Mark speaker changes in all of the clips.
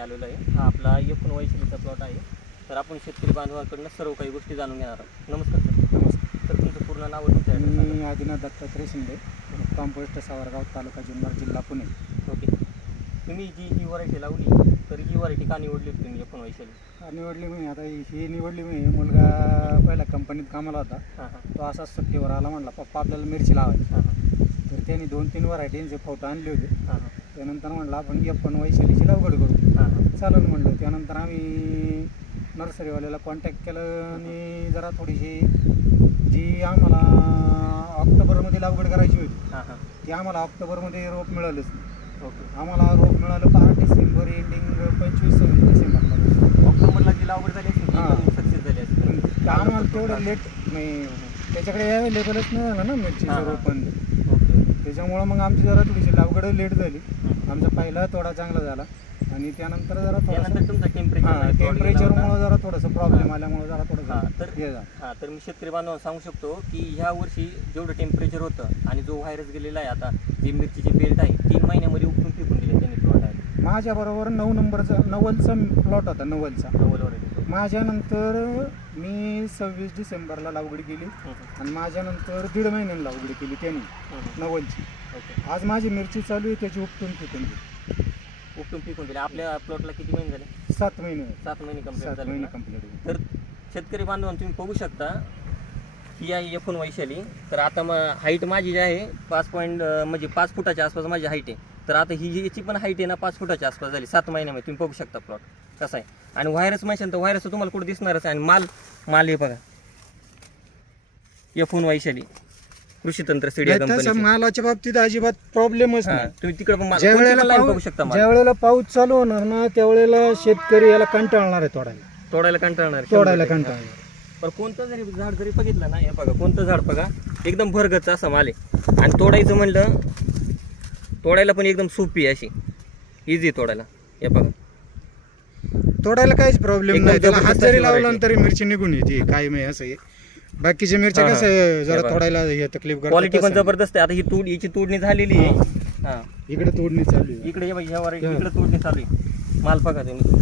Speaker 1: आलेलो आहे. हा आपला एकूण वैशालीचा प्लॉट आहे. तर आपण शेतकरी बांधवाकडनं सर्व काही गोष्टी जाणून घेणार आहोत. नमस्कार सर.
Speaker 2: नमस्कार
Speaker 1: तर तुमचं पूर्ण नाव तुमचं.
Speaker 2: मी आदिनाथ दत्तात्रय शिंदे कंपोस्ट सावरगाव तालुका जुन्नर जिल्हा पुणे.
Speaker 1: ओके. तुम्ही जी ही व्हरायटी लावली तर ही व्हरायटी का निवडली होती तुम्ही एकूण वैशाली?
Speaker 2: हा, निवडली मी. आता ही निवडली मी. मुलगा पहिला कंपनीत कामाला होता. तो असाच सुट्टीवर आला म्हणला पप्पा आपल्याला मिरची लावायची. तर त्यांनी दोन तीन व्हरायटींचे फोटो आणले होते. त्यानंतर म्हणलं आपण पण वैशालीची लागवड करू.
Speaker 1: हां. हां
Speaker 2: चालून म्हणलं. त्यानंतर आम्ही नर्सरीवाल्याला कॉन्टॅक्ट केलं आणि जरा थोडीशी जी आम्हाला ऑक्टोबरमध्ये लागवड करायची होती
Speaker 1: हां हां.
Speaker 2: ती आम्हाला ऑक्टोबरमध्ये रोप मिळालंच नाही.
Speaker 1: ओके.
Speaker 2: आम्हाला रोप मिळालं आठ डिसेंबर एंडिंग पंचवीस सव्वीस डिसेंबर
Speaker 1: ऑक्टोबरला जी लागवड झाली असेल
Speaker 2: हां.
Speaker 1: ती सक्सेस झाली असेल
Speaker 2: आम्हाला तेवढं लेट नाही. त्याच्याकडे अवेलेबलच नाही झालं ना मिरचीचं
Speaker 1: हां,
Speaker 2: रोप
Speaker 1: हां.
Speaker 2: पण
Speaker 1: ओके
Speaker 2: त्याच्यामुळं मग आमची जरा थोडीशी लागवड लेट झाली. आमचा पहिला थोडा चांगला झाला. आणि त्यानंतर जरा
Speaker 1: त्यानंतर
Speaker 2: थोडासा
Speaker 1: तुमचा टेम्परेचर
Speaker 2: टेम्परेचरमुळं जरा थोडंसं प्रॉब्लेम. आल्यामुळे जरा
Speaker 1: हां,
Speaker 2: थोडंसं
Speaker 1: तर-
Speaker 2: हे झालं.
Speaker 1: हां तर मी शेतकरी बांधवांना सांगू शकतो की ह्या वर्षी जेवढं टेम्परेचर होतं आणि जो व्हायरस गेलेला आहे आता जी मिरचीची बेल्ट आहे तीन महिन्यामध्ये उपटून फेकून दिले त्यांनी प्लॉट आहे.
Speaker 2: माझ्या बरोबर नऊ नंबरचा नव्वदचा प्लॉट होता नव्वदचा
Speaker 1: नवलवर
Speaker 2: माझ्यानंतर मी सव्वीस डिसेंबरला लागवड केली. आणि माझ्यानंतर दीड महिन्यानं लागवड केली त्यांनी
Speaker 1: ओके.
Speaker 2: आज माझी मिरची चालू आहे त्याची उपटून फेकून दिली.
Speaker 1: उपटून फेकून दिले आपल्या प्लॉटला किती महिने झाले?
Speaker 2: सात महिने
Speaker 1: सात महिने कंप्लीट
Speaker 2: सात महिने? कंप्लीट
Speaker 1: तर शेतकरी बांधवांना तुम्ही बघू शकता ही आहे एफोन वैशाली. तर आता मग हाईट माझी जी आहे पाच पॉईंट म्हणजे पाच फुटाच्या आसपास माझी हाईट आहे. तर आता ही याची पण हाईट आहे ना पाच फुटाच्या आसपास झाली. सात महिन्यामध्ये तुम्ही बघू शकता प्लॉट कसा आहे? आणि व्हायरस म्हणशाल तर व्हायरस तुम्हाला कुठे दिसणारच आहे. आणि माल माल हे बघा. एफोन वैशाली. कृषी तंत्र सीडिया
Speaker 2: तसं मालाच्या बाबतीत अजिबात प्रॉब्लेमच नाही.
Speaker 1: तुम्ही तिकडे पण
Speaker 2: ज्या वेळेला
Speaker 1: बघू शकता
Speaker 2: ज्या वेळेला पाऊस चालू होणार ना त्यावेळेला शेतकरी याला कंटाळणार आहे तोडायला.
Speaker 1: तोडायला कंटाळणार
Speaker 2: तोडायला. कंटाळणार.
Speaker 1: पण कोणतं जरी झाड जरी बघितलं ना हे बघा कोणतं झाड बघा एकदम भरगच असं माल आहे. आणि तोडायचं म्हणलं तोडायला पण एकदम सोपी आहे अशी. इझी तोडायला. हे बघा.
Speaker 2: तोडायला काहीच प्रॉब्लेम नाही. त्याला हात जरी लावला तरी मिरची निघून येते. काय नाही असं आहे. बाकीच्या मिरच्या कसं. आहे, जरा. तोडायला हे तकलीफ करतात
Speaker 1: क्वालिटी पण
Speaker 2: तसं.
Speaker 1: जबरदस्त आहे. आता ही तूड हिची तोडणी झालेली आहे. हा.
Speaker 2: इकडे तोडणी चालू आहे.
Speaker 1: इकडे बघा
Speaker 2: हा.
Speaker 1: इकडे तोडणी चालू आहे. माल बघा तुम्ही.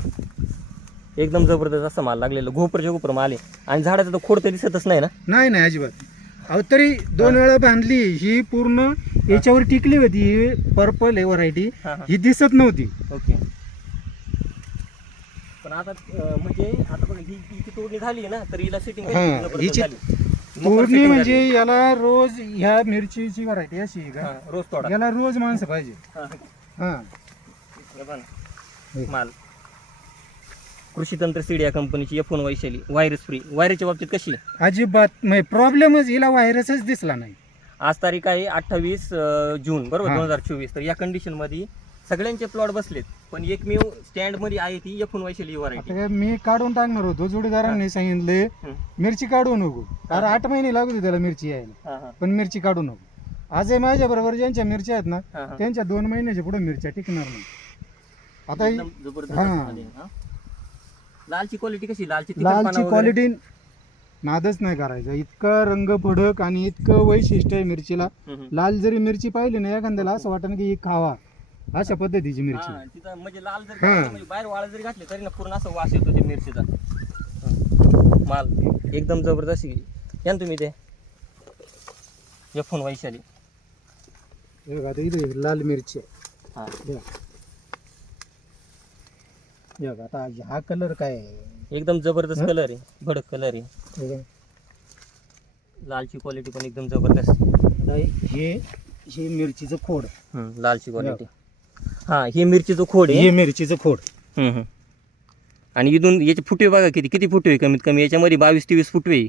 Speaker 1: एकदम जबरदस्त असा माल लागलेला. घोपरच्या घोपर माल आहे. आणि झाडाचं तर खोड तर दिसतच नाही ना?
Speaker 2: नाही नाही अजिबात. अहो तरी दोन वेळा बांधली. ही पूर्ण याच्यावर टिकली होती. ही पर्पल आहे व्हरायटी
Speaker 1: हा, हा.
Speaker 2: ही दिसत नव्हती.
Speaker 1: ओके. पण आता अं, म्हणजे आता बघा ही हिची तोडणी झाली ना तर हिला सेटिंग
Speaker 2: हा, हिची तोडणी म्हणजे याला रोज ह्या मिरचीची व्हरायटी अशी आहे का?
Speaker 1: रोज तोडा.
Speaker 2: याला रोज माणसं पाहिजे.
Speaker 1: हा,
Speaker 2: हा.
Speaker 1: हे ना. माल. कृषी तंत्र सीड या कंपनीची एफ वैशाली व्हायरस फ्री व्हायरसच्या बाबतीत कशी?
Speaker 2: अजिबात म्हणजे प्रॉब्लेमच हिला व्हायरसच दिसला नाही.
Speaker 1: आज तारीख आहे अठ्ठावीस जून बरोबर?
Speaker 2: हा.
Speaker 1: दोन हजार चोवीस. तर या कंडिशनमध्ये सगळ्यांचे प्लॉट बसलेत. पण एकमेव स्टँडमध्ये आहे ती एफ वैशाली
Speaker 2: आता
Speaker 1: व्हरायटी
Speaker 2: काय मी काढून टाकणार होतो जोडीदारांनी सांगितले मिरची काढू नको. कारण आठ महिने लागू दे त्याला मिरची यायला. पण मिरची काढू नको. आजही माझ्या बरोबर ज्यांच्या मिरच्या आहेत ना त्यांच्या दोन महिन्याच्या पुढे मिरच्या टिकणार नाही. आता ही
Speaker 1: जबरदस्त
Speaker 2: हा.
Speaker 1: हा. लालची क्वालिटी कशी? लालची तिखटपणा
Speaker 2: लालची
Speaker 1: वगैरे?
Speaker 2: क्वालिटी नादच नाही करायचा. इतकं रंग फडक आणि इतकं वैशिष्ट्य आहे मिरचीला. लाल जरी मिरची पाहिली ना एखाद्याला असं वाटतं की ही खावा. अशा पद्धतीची मिरची.
Speaker 1: हा, तिथं म्हणजे लाल जरी
Speaker 2: हा.
Speaker 1: म्हणजे बाहेर वाळा जरी घातले तरी ना पूर्ण असं वास येतो ते मिरचीचा. हा. माल. एकदम जबरदस्त आहे. या ना तुम्ही ते. या फोन वैशाली.
Speaker 2: हे बघा, आता इथे लाल मिरची आहे.
Speaker 1: हा.
Speaker 2: हे बघा. हे बघा, आता हा कलर काय आहे?
Speaker 1: एकदम जबरदस्त कलर आहे. भडक कलर आहे.
Speaker 2: हे बघा.
Speaker 1: लालची क्वालिटी पण एकदम जबरदस्त आहे.
Speaker 2: आता हे हे मिरचीचं खोड.
Speaker 1: लालची क्वालिटी हा हे मिरचीचं खोड आहे.
Speaker 2: हे मिरचीचं खोड.
Speaker 1: हम्म, हम्म. आणि इथून याचे फुटवे बघा किती किती फुटवे आहे? कमीत कमी याच्यामध्ये बावीस तेवीस फुटवे आहे.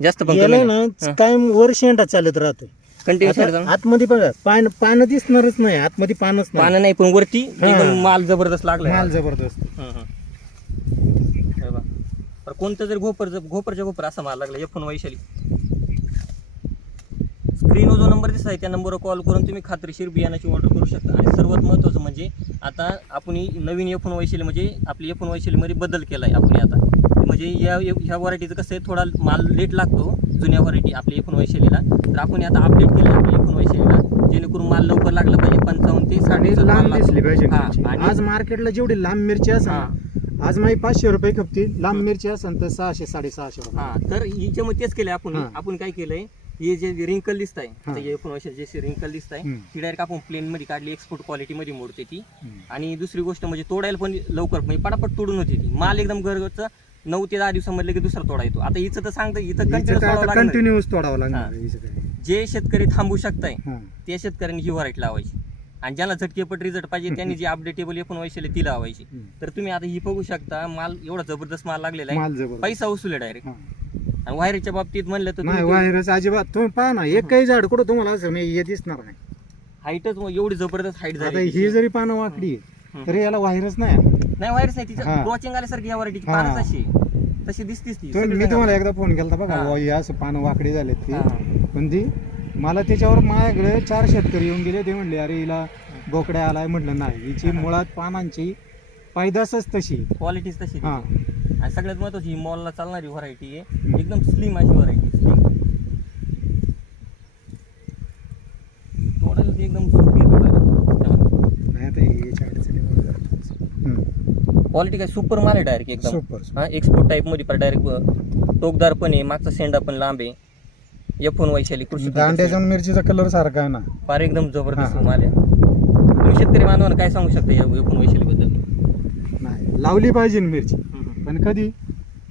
Speaker 1: जास्त पण
Speaker 2: ना कायम वर शेंडा चालत राहतो
Speaker 1: कंटिन्यू
Speaker 2: आता आतमध्ये बघा पान पानं दिसणारच नाही आतमध्ये पानच नाही.
Speaker 1: पानं नाही पण वरती. एकदम माल जबरदस्त लागलाय.
Speaker 2: माल जबरदस्त.
Speaker 1: कोणतं जर घोपर जर घोपरच्या घोपर असा माल लागला एफ वैशाली. स्क्रीनवर जो नंबर दिसत आहे त्या नंबरवर कॉल करून तुम्ही खात्रीशीर बियाणाची ऑर्डर करू शकता. आणि सर्वात महत्त्वाचं म्हणजे आता आपण नवीन एफ वैशाली म्हणजे आपली एफ वैशालीमध्ये बदल केला आहे आपण आता. म्हणजे या ह्या व्हरायटीचं कसं आहे थोडा माल लेट लागतो जुन्या व्हरायटी आपल्या एफ वैशालीला तर आपण आता अपडेट केलं आपल्या एफ वैशालीला जेणेकरून माल लवकर लागला पाहिजे पंचावन्न ते
Speaker 2: लांब. दिसली पाहिजे आज मार्केटला जेवढी लांब मिरची. ना, आज माझी पाचशे रुपये खपतील. लांब मिरची असेल तर सहाशे साडेसहाशे रुपये.
Speaker 1: हा तर हिच्यामध्ये तेच केलंय आपण. आपण काय केलंय हे जे रिंकल दिसत आहे पण जे रिंकल दिसत आहे. ती डायरेक्ट आपण प्लेन मध्ये काढली एक्सपोर्ट क्वालिटी मध्ये मोडते ती. आणि दुसरी गोष्ट म्हणजे तोडायला पण लवकर म्हणजे पटापट तोडून होती ती माल एकदम घरगचं नऊ ते दहा दिवसांमधले की दुसरा तोडा येतो आता हिचं तर सांगतं इथं कंटिन्यू
Speaker 2: तोडावं लागणार.
Speaker 1: जे शेतकरी थांबू शकताय. त्या शेतकऱ्यांनी ही व्हरायटी लावायची आणि ज्याला झटकेपट रिझल्ट पाहिजे त्यांनी जी अपडेटेबल एकूण वैशाली ती लावायची. तर तुम्ही आता ही बघू शकता माल एवढा जबरदस्त माल लागलेला आहे पैसा वसूल आहे डायरेक्ट. आणि वायरच्या बाबतीत म्हणलं तर
Speaker 2: नाही
Speaker 1: तुम्ही
Speaker 2: व्हायरस अजिबात तुम्ही पहा ना एक काही झाड कुठं तुम्हाला असं म्हणजे हे दिसणार नाही
Speaker 1: हाईटच एवढी जबरदस्त हाईट
Speaker 2: आता
Speaker 1: झाली
Speaker 2: ही जरी पानं वाकडी आहे,
Speaker 1: हम्म.
Speaker 2: तरी याला व्हायरस नाही
Speaker 1: नाही व्हायरस नाही तिचं
Speaker 2: हा.
Speaker 1: क्रॉचिंग आल्यासारखी या व्हरायटीची
Speaker 2: हा.
Speaker 1: पानच अशी आहे. तशी दिसतीस ती
Speaker 2: मी तुम्हाला एकदा फोन केला बघा
Speaker 1: हा.
Speaker 2: बुवा, हे असं पानं वाकडी झालेत ते
Speaker 1: हा.
Speaker 2: पण ती मला त्याच्यावर माझ्याकडे चार शेतकरी येऊन गेले ते म्हणले अरे हिला बोकड्या आलाय म्हटलं नाही हिची
Speaker 1: हा.
Speaker 2: मुळात पानांची पैदासच तशी
Speaker 1: क्वालिटीच तशी
Speaker 2: हा
Speaker 1: तिची. आणि सगळ्यात महत्वाची ही मॉलला चालणारी व्हरायटी आहे. एकदम स्लिम अशी व्हरायटी स्लिम तोडायला ती एकदम सोपी
Speaker 2: हे.
Speaker 1: क्वालिटी काय सुपर माल आहे डायरेक्ट एकदम.
Speaker 2: सुपर
Speaker 1: हा एक्सपोर्ट टाईपमध्ये पण डायरेक्ट टोकदार पण आहे मागचा शेंडा पण लांब आहे. एफोन वैशाली कृषी
Speaker 2: मिरचीचा कलर सारखा आहे ना.
Speaker 1: फार एकदम जबरदस्त. माल आहे. तुम्ही शेतकरी बांधवांना काय सांगू शकता या एफोन वैशाली बद्दल
Speaker 2: नाही लावली पाहिजे ना मिरची. पण कधी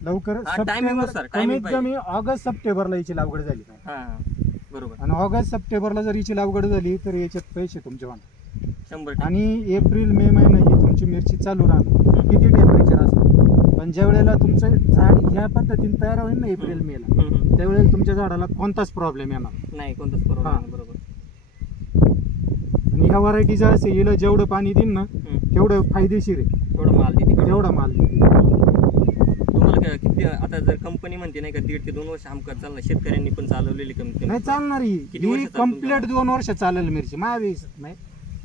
Speaker 2: लवकर
Speaker 1: हा,
Speaker 2: सप्टेंबर-
Speaker 1: timing नुसार, timing
Speaker 2: कमीत कमी ऑगस्ट सप्टेंबरला याची लागवड झाली पाहिजे.
Speaker 1: हा बरोबर
Speaker 2: आणि ऑगस्ट सप्टेंबरला जर याची लागवड झाली तर याच्यात पैसे तुमचे होणार
Speaker 1: शंभर टक्के.
Speaker 2: आणि एप्रिल मे महिना ही तुमची मिरची चालू राहणार किती टेम्परेचर असतं पण ज्या वेळेला तुमचं झाड ह्या पद्धतीने तयार होईल ना एप्रिल मे ला
Speaker 1: हम्म, हम्म.
Speaker 2: त्यावेळेला तुमच्या झाडाला कोणताच प्रॉब्लेम येणार
Speaker 1: नाही कोणताच बरोबर
Speaker 2: हा.
Speaker 1: नाही, बरोबर
Speaker 2: आणि ह्या व्हरायटीचं असं हिला जेवढं पाणी देईन ना
Speaker 1: हम्म.
Speaker 2: तेवढं फायदेशीर आहे
Speaker 1: तेवढं माल देते?
Speaker 2: तेवढा माल देते
Speaker 1: किती आता जर कंपनी म्हणते नाही का दीड ते दोन वर्ष हमखास चालणार शेतकऱ्यांनी पण चालवलेली कमीत
Speaker 2: नाही
Speaker 1: कमी
Speaker 2: चालणार ही.
Speaker 1: किती वर्ष चालते
Speaker 2: कंप्लीट दोन वर्ष चालेल मिरची. माझ्या नाही,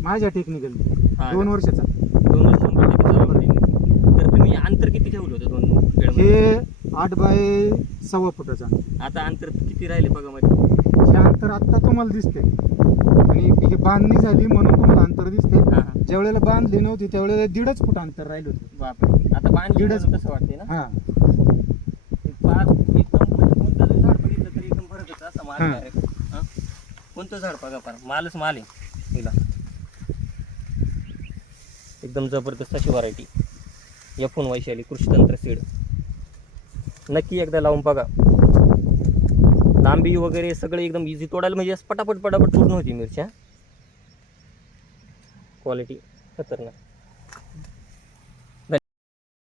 Speaker 2: माझ्या टेक्निकल
Speaker 1: हा
Speaker 2: दोन? वर्ष चालेल.
Speaker 1: दोन वर्ष शंभर टक्के चालवलेली. तर तुम्ही अंतर किती ठेवलं होतं दोन पेडमध्ये?
Speaker 2: हे आठ बाय सव्वा फुटाचा
Speaker 1: आता अंतर किती राहिले बघा मध्ये?
Speaker 2: हे अंतर आत्ता तुम्हाला दिसते आणि ही बांधणी झाली म्हणून तुम्हाला अंतर दिसते
Speaker 1: हा हा.
Speaker 2: ज्या वेळेला बांधली नव्हती त्यावेळेला दीडच फूट अंतर राहिलं होतं.
Speaker 1: बापरे. आता बांधली
Speaker 2: दीडच-
Speaker 1: म्हणून कसं वाटतंय ना?
Speaker 2: हा
Speaker 1: ते फार एकदम म्हणजे कोणतं जरी झाड बघितलं तरी एकदम फरकच असा माल
Speaker 2: हा.
Speaker 1: Direct. हा? कोणतं झाड बघा फार. मालच माल आहे. हिला. एकदम जबरदस्त अशी व्हरायटी एफोन वैशाली कृषीतंत्र सीड नक्की एकदा लावून बघा. लांबी वगैरे सगळं एकदम इझी तोडायला म्हणजे असं पटापट पटापट तोडून होती मिरच्या. क्वालिटी खतरनाक.